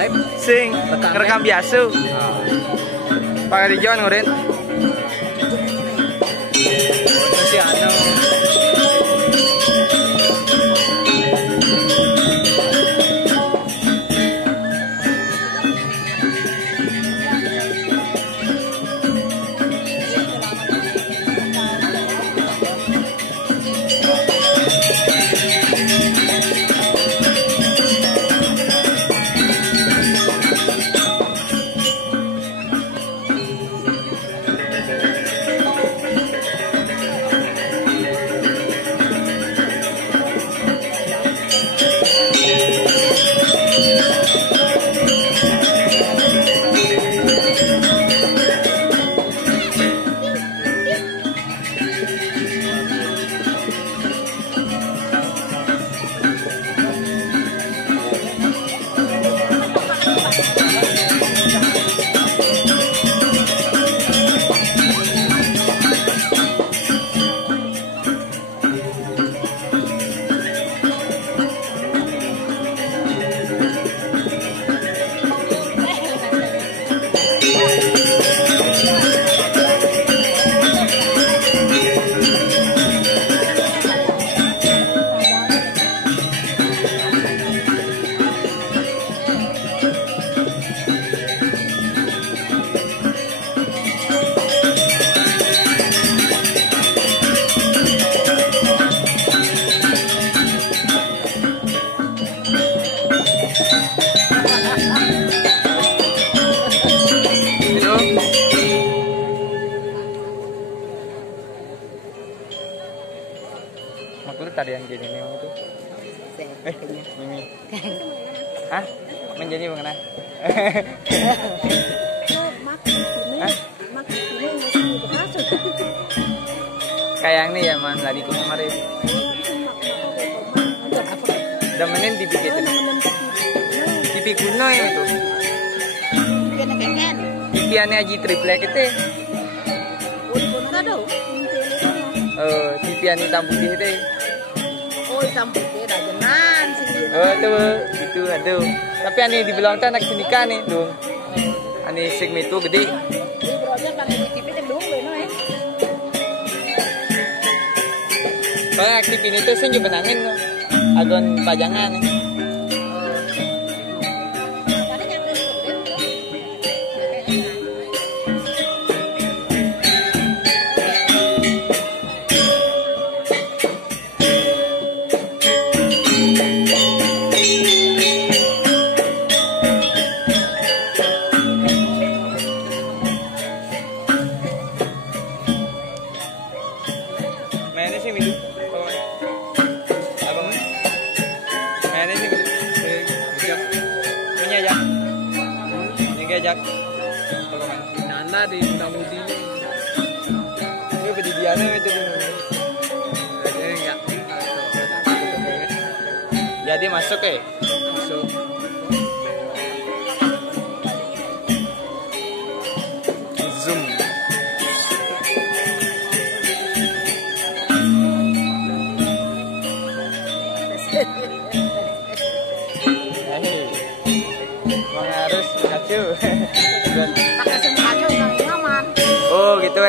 live Sing ngerekam biasa. Pakai di John ngurin. si ano. Maksudnya tadi yang gini nih itu. Mimi. Hah? Menjadi mengenai. Kayak yang nih ya man lari ke kemarin. Damenin TV gitu. TV kuno ya itu. TV aneh aja triplek itu. TV aneh hitam putih itu. Oh hitam putih rajenan sih. Oh tuh itu aduh. Tapi aneh dibilang tuh anak senika nih tuh. Aneh segmen itu gede. Soalnya aktif ini tuh saya juga benangin tuh. Agon pajangan nih. Mainnya sih minum. Abang mainnya sih minum. Punya jak. Yang jak. Nana di Tamudi ini. Gue bedidiannya itu. Enggak. Jadi masuk Masuk. zoom. Emang harus ngacu. Pakai semuanya udah nyaman. Oh gitu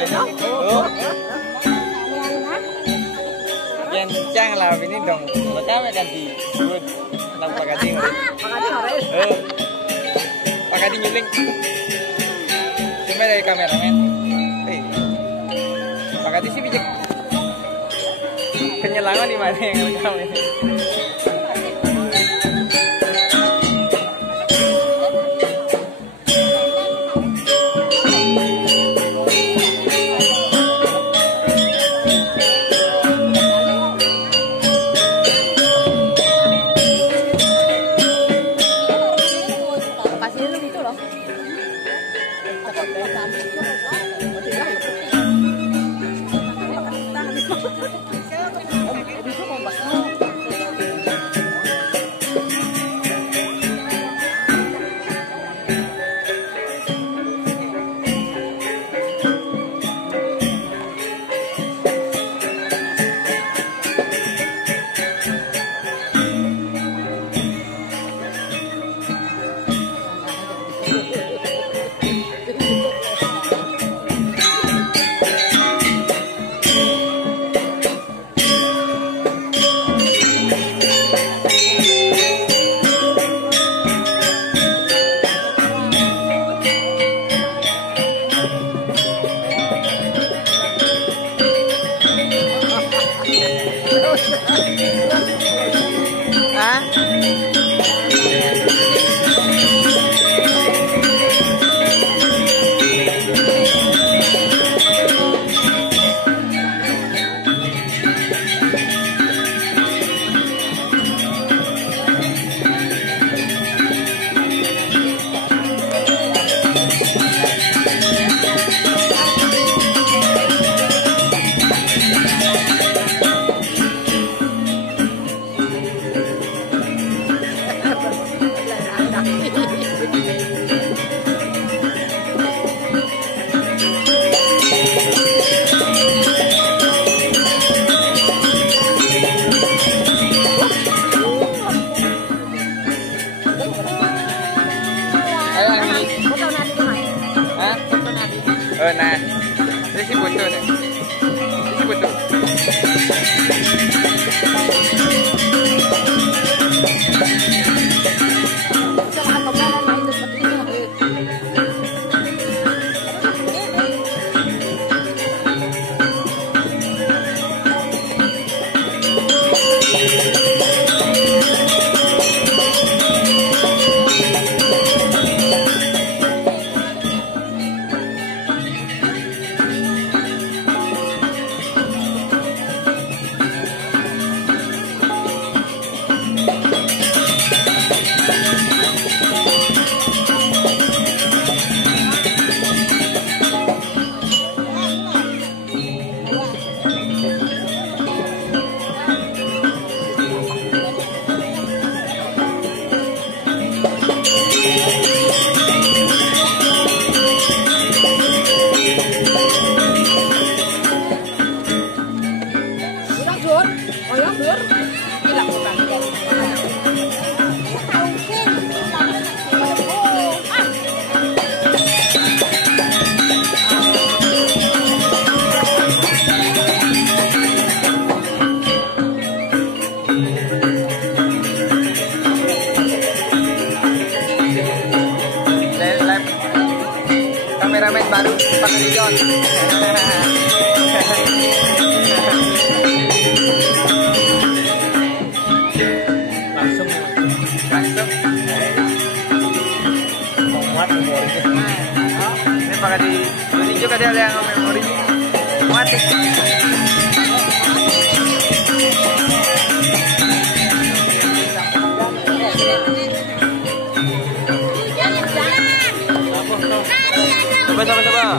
kayaknya. Oh. Kencang lah ini dong. Pertama ganti sebut nama Pak Kading. Pak Kading nyuling. Cuma dari kameramen. Pak Kading sih bijak. Kenyelangan di mana yang rekam ini? Nah, ini sih butuh deh. Ini butuh. Kameramen baru Pak Rijon. Langsung. Muat memori. Ini Pak di ini juga dia yang memori. Muat. Coba.